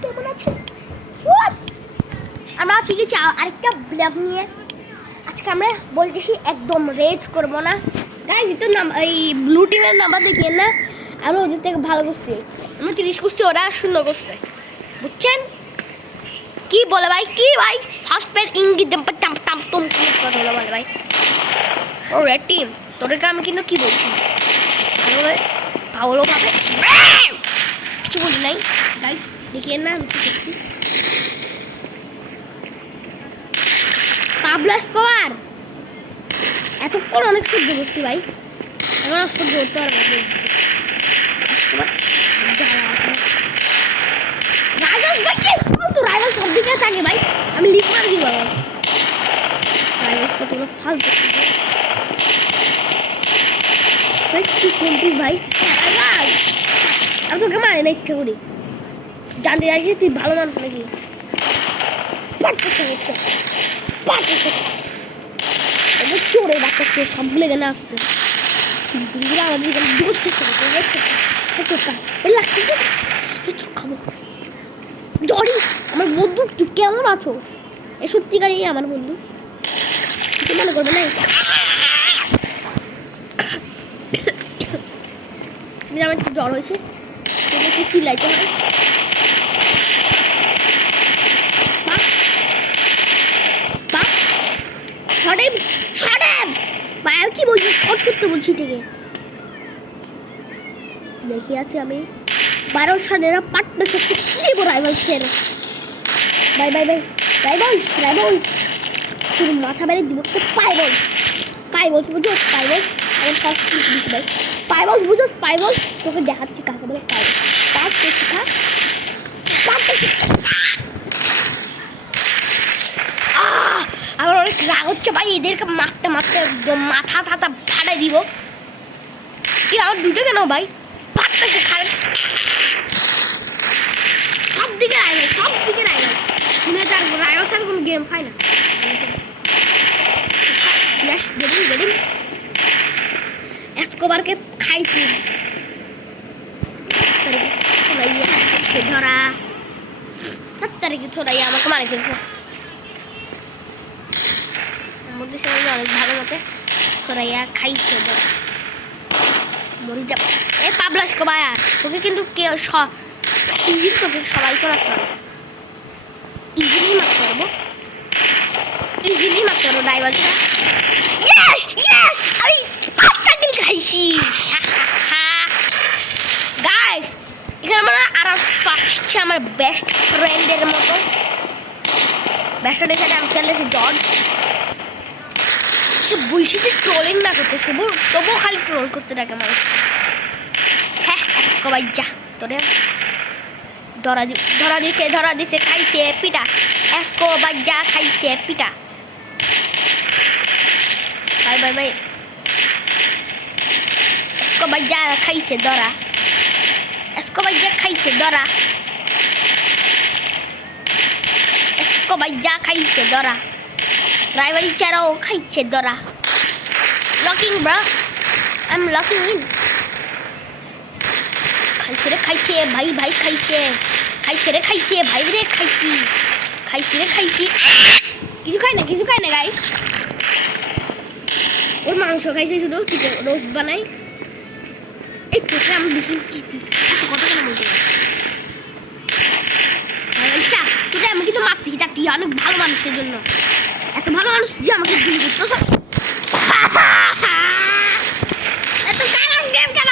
কেমন আছো? আমরা আছি কিছু আরেকটা ব্লগ নিয়ে। আজকে আমরা বলতেছি একদম রেজ করবো না গাইজ। তো এই ব্লু টিমের নাম্বার দেখিয়ে না, আমরা ওদের থেকে ভালো করছি। আমরা 30 করছি, ওরা 0 করছে, বুঝছেন? কি বলে ভাই, কি ভাই ফার্স্ট পেড ইঙ্গিত টাম টাম টুম কি কথা বলে ভাই। ও রেড টিম, তোদেরকে আমি কিন্তু কি বলছি ভালো ভাবে কিছু বলি নাই গাইস। দেখিয়ে না আমি কি করছি। পাবলো স্কোয়ার এতক্ষণ অনেক সহ্য করছি ভাই, এখন আর সহ্য করতে পারবো না। রাইভাল সব দিকে থাকে ভাই, আমি লিখ মার দিব ফালতু ভাই। কি কোনটি ভাই, আমি তোকে মারি না ইচ্ছা করি, জানতে চাইছি তুই ভালো মানুষ নাকি। চোরে বাচ্চা চোর সব লেগে না আসছে, আমাদের দূর চেষ্টা করছে খাবো। জরি আমার বন্ধু, তুই কেমন আছো? এ সত্যিকারই আমার বন্ধু, কিছু মনে করবে না। আমার একটু জ্বর হয়েছে, একটু চিল্লাইতে হবে। আর কি বলছি, শর্ট করতে বলছি থেকে দেখি আছি আমি 12 সালেরা পার্টনারশিপ দেব রাইভাল ফের। বাই বাই বাই রাইভাল তোর মাথা বেড়ে দিব তো। পাই বলছ বুঝো, পাই বল আমার ফার্স্ট দিচ্ছি ভাই। পাই বল বুঝো, পাই বল তোকে দেখাচ্ছি কাকে বলে পাই বল। পাঁচ শিখা আমার অনেক রাগ হচ্ছে ভাই, এদেরকে মারতে মারতে একদম মাথা টাথা ফাটাই দিব। কি আমার দুটো কেন ভাই, ফাটতে সে খারাপ সব দিকে রাইভাল তুমি তার রাইভাল সার কোনো গেম পাই না। গেটিং এসকোবারকে খাইছি ধরা তারিখে ছোড়াইয়া আমাকে মারি ফেলছে। মধ্যে সে অনেক ভালো মতে সরাইয়া খাইছে ধরা মরি যাব। এ পাবলো এসকোবার তোকে কিন্তু কেউ ইজি, তোকে সবাইকে মারতে পারবো, ইজিলি মারতে পারবো রাইভালটা। আমি 5টা কিল খাইছি গাইস। এখানে আমার আর আসছে আমার বেস্ট ফ্রেন্ডের মতো, বেস্ট ফ্রেন্ডের সাথে আমি খেলেছি জর্জ। বলছি যে ট্রোলিং না করতে, তবুও খালি ট্রোল করতে থাকে মানুষ। হ্যাঁ সবাই যা তোরে ধরা দিছে খাইছে পিটা। এসকোবার যা খাইছে পিটা। বাই এসকোবার যা খাইছে ধরা, এসকোবার যা খাইছে ধরা, এসকোবার যা খাইছে ধরা, রাইভাল ছাড়াও খাইছে ধরা। Locking bro, I am locking in. খাইছে ভাই খাইছে ভাই রে খাইছি কিছু খাই না গাইস। ওর মাংস খাইছে, শুধু চিকেন রোস্ট বানাই। এই তোকে আমি বেশি এত কথা কেন বলতে আচ্ছা তোকে আমি কিন্তু মারতেছি, তা তুই অনেক ভালো মানুষের জন্য, এত ভালো মানুষ যে আমাকে গুলি করতেছ। এত খারাপ গেম কেন?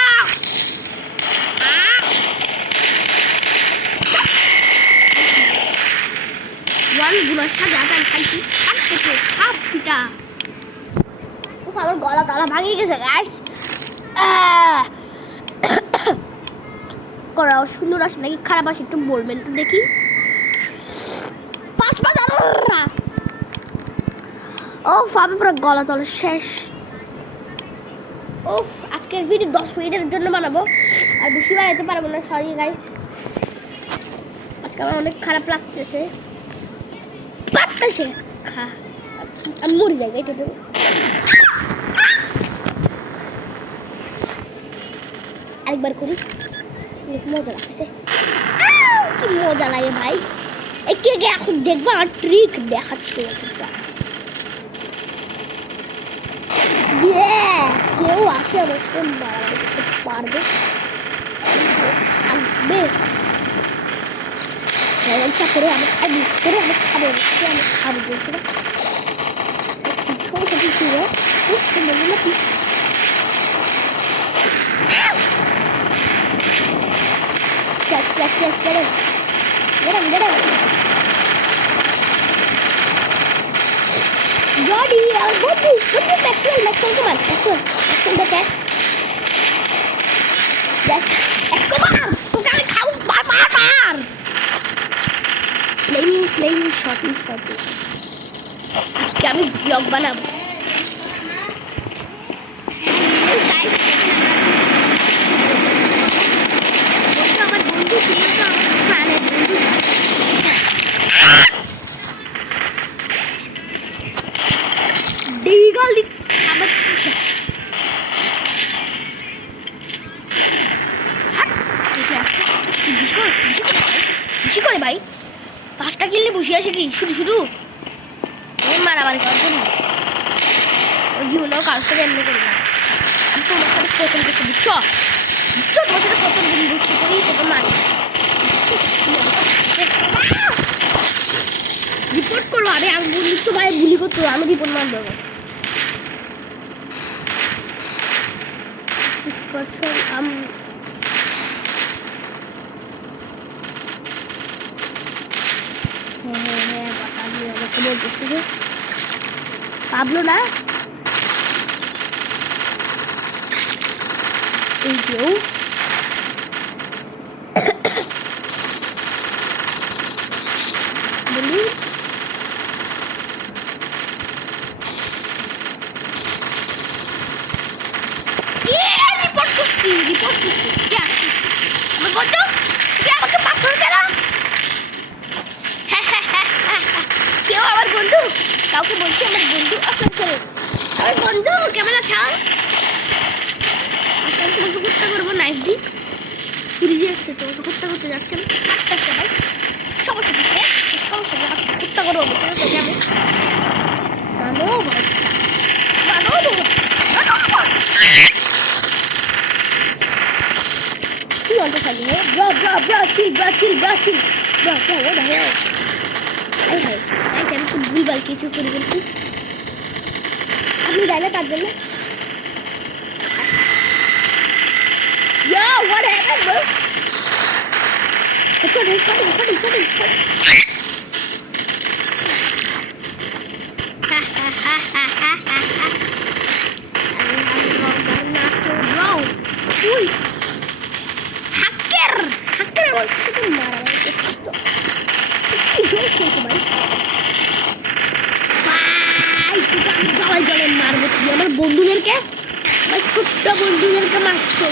গুলার সাথে আমি খাইছি খাপ পিটা। আমার গলা তালা ভাঙিয়ে গেছে গাইস। করাও সুন্দর আসে নাকি খারাপ আসে একটু বলবেন তো দেখি। 5 ও আমি পুরো গলা তলা শেষ। ও আজকের ভিডিও 10 মিনিটের জন্য বানাবো, আর বেশি বানাইতে পারবো না, সরি গাইস। আজকে আমার অনেক খারাপ লাগতেছে, আমি মরে যাই এটা তো। আরেকবার করি, মজা লাগছে। কি মজা লাগে ভাই। একে এখন দেখবো আমার ট্রিক দেখাচ্ছি। কেউ আসে আমাকে মারামারি করতে পারবে থাকবে ইচ্ছা করে আমি খাবো বলছি না Jordi, go to Maxwell, come on, Maxwell the cat. Yes, Escobar, tu kami kau bar. Playing shot. আজকে আমি ব্লগ বানাবো। আমার বন্ধু বেশি করে ভাই 5টা কিনলে বসে আসে কি শুধু মারামারি করার জন্য জীবনেও কারোর সাথে এমনি করি না। আমি তোমার সাথে প্রথম করতে বুঝছো তোমার সাথে প্রথম দিন বুঝতে করি তোকে মারি রিপোর্ট করবো। আমি বলি তো ভাই বুলি করতে আমি রিপোর্ট মার দেবো। পাবলো না এই কেউ বলি রিপোর্ট করছি আমার বন্ধু তুই আমাকে পাথর কেন কেউ আমার বন্ধু কাউকে বলছি আমার বন্ধু আসল করে আমার বন্ধু কেমন আছো আজকে আমি তোমাকে হত্যা করবো নাইফ দি ছুরি দিয়ে যাচ্ছে তোমাকে হত্যা করতে যাচ্ছে আমি সমস্যা হত্যা করবো আমি কি অন্ত থাকি হ্যাঁ আমি তো ভুলভাল কিছু করে বলছি আপনি যাই না তার জন্য what happened bro sorry uy hacker আমার সাথে মারামারি করতো কি হয়েছে ভাই সবাই জলে মারবো তুই আমার বন্ধুদেরকে আমার ছোট্ট বন্ধুদেরকে মারছো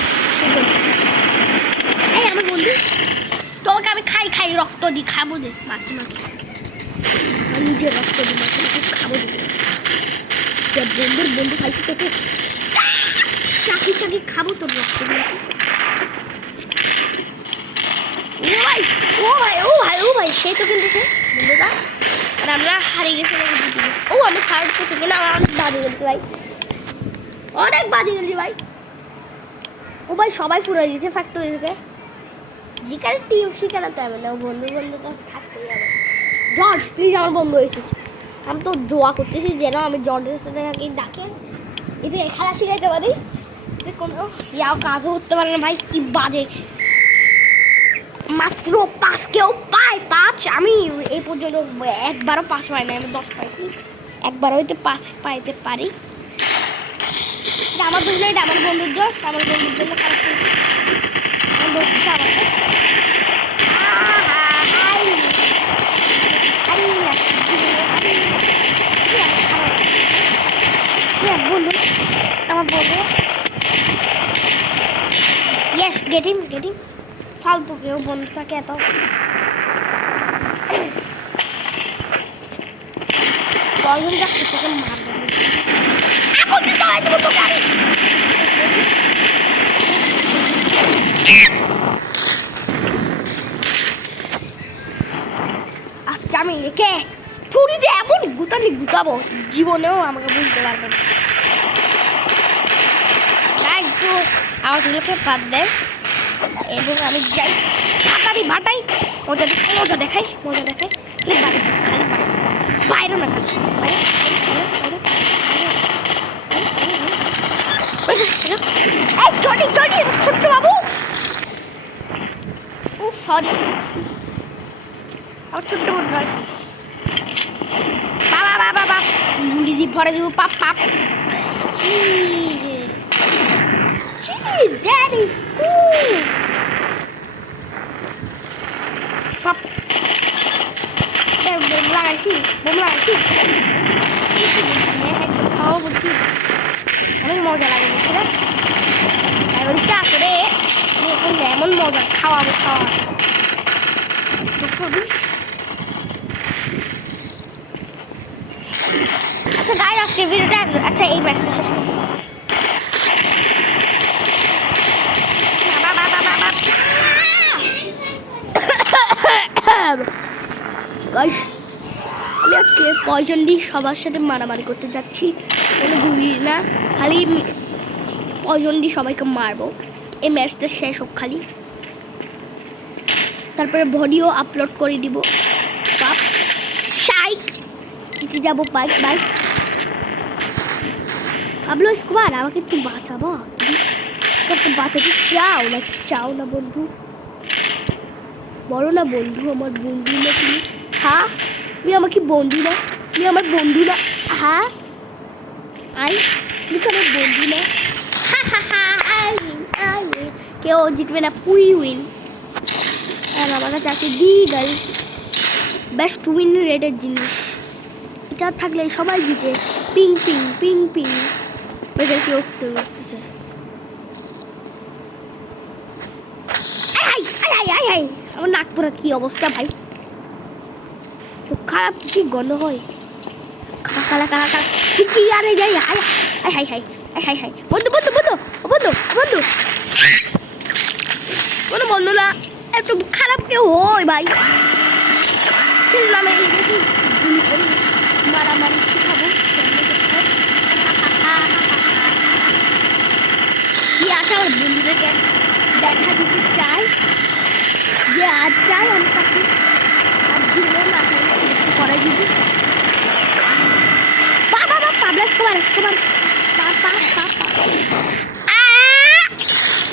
এই আমার বন্ধু তোকে আমি খাই রক্ত দিই খাবো দে মাখি আমি নিজের রক্ত দিই মাখি খাবো দে বন্ধু খাইছি তোকে চাকি খাবো তোর রক্ত দিয়ে ও ভাই সেই তো কিন্তু বন্ধুরা আর আমরা হারিয়ে গেছি আমি থার্ড করছি কিনা অনেক বাজে গেছি ভাই ও ভাই সবাই পুরো দিয়েছে ফ্যাক্টরি থেকে যেখানে টিম সেখানে তো আমি না বন্ধু তো থাকতেই হবে জর্জ প্লিজ আমার বন্ধু এসেছে আমি তো দোয়া করতেছি যেন আমি জর্জের সাথে ডাকে এতে খেলা শিখাইতে পারি কোনো কাজও করতে পারে না ভাই কি বাজে মাত্র 5 কেউ পায় 5 আমি এই পর্যন্ত একবারও 5 পাই না আমি 10 পাইছি একবার হয়তো 5 পাইতে পারি আমার দোষ নেই আমার বন্ধুর দোষ আমার বন্ধুর জন্য খারাপ বন্ধু আমার বন্ধু ইয়েস গেটিং ফালতু কেউ বন্ধুটাকে এত কয়জন যাচ্ছে তোকে মারবে আজকে আমি একে ছুরি দিয়ে এমন গুতাবো জীবনেও আমাকে বুঝতে পারবে না। গাইস তো আওয়াজগুলোকে বাদ দেয় এবং আমি যাই তাড়াতাড়ি বাটাই মজা দেখাই খালি বাইরে না খালি বাইরে ছোট্ট বাবু ও সরি আমার ছোট্ট বোন নয় বাবা মুড়ি দিয়ে ভরে দেবো পাপ Jeez, that is cool. Pop. Bom লাগাইছি খাওয়া বলছি অনেক মজা লাগে বলছি না এখন চা করে এখন এমন মজা খাওয়া আচ্ছা গাইস আজকে ভিডিওটা আচ্ছা এই ম্যাচটা শেষ করব গাইস আমি আজকে পয়জন দিয়ে সবার সাথে মারামারি করতে যাচ্ছি কোনো ভুলি না খালি পয়জন দিয়ে সবাইকে মারবো এই ম্যাচটা শেষ হোক খালি তারপরে ভিডিও আপলোড করে দিব বাপ শাইক জিতে যাবো বাইক পাবলো স্কোয়ার আমাকে একটু বাঁচাবো একটু বাঁচাতে চাও না বন্ধু বলো না বন্ধু আমার বন্ধু না তুমি হ্যাঁ তুমি আমাকে বন্ধু না তুমি আমার বন্ধু না হ্যাঁ তুমি তো আমার বন্ধু না কেউ জিতবে না পুই উইন আর আমার কাছে আছে ডিগল বেস্ট উইন রেটের জিনিস এটা থাকলে সবাই জিতে পিং ওদেরকে উঠতেছে আমার নাক পুরা কি অবস্থা ভাই তো খারাপ কি গন্ধ হয় কালা কি আরে যাই হাই বন্ধু না এত খারাপ কেউ হয় ভাই মারামারি শিখাবো কি আছে আমার বন্ধুদেরকে দেখা দিতে চাই যে আজ চাই আমি তাকে আর দিনের মাথায় করাই দিবি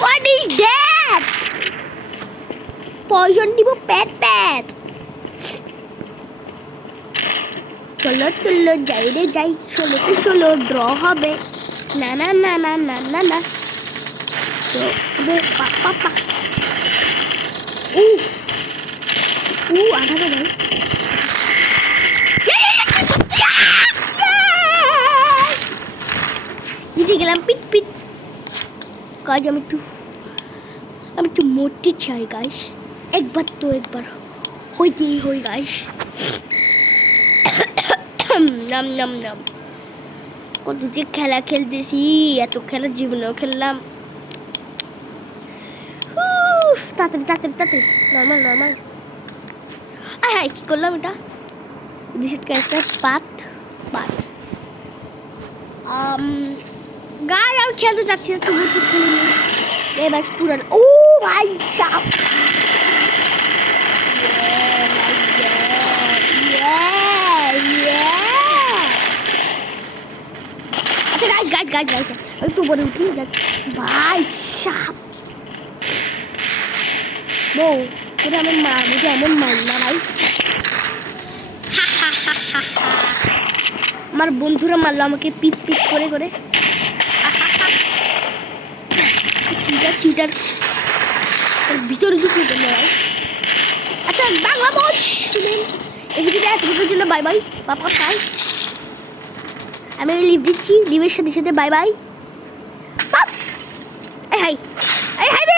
What is that? Poison দিব প্যাট চলো যাই 16 ড্র হবে না তো পাপা আধা ভাই জিতে গেলাম পিট কাজ আমি একটু মরতে চাই গাইস একবার হইতেই হই গাইস নাম কত যে খেলা খেলতেছি এত খেলা জীবনেও খেললাম তাড়াতাড়ি নর্মাল হাই কি করলাম এটা ডিসেট ক্যারেক্টার পাত গাই আমি খেলতে যাচ্ছি না তুমি একটু খেলে নি এবার পুরান ও ভাই চাপ আচ্ছা গাইস আমি তো বলে উঠি ভাই চাপ বউ তোরা আমি মারবো এমন মার না ভাই আমার বন্ধুরা মারলো আমাকে পিট করে চিটার ভিতরে ঢুকে গেল ভাই আচ্ছা বাংলা বল এই ভিডিওটা এতটুকুর জন্য বাই বাবা খাই আমি লিভ দিচ্ছি লিভের সাথে বাই হাই রে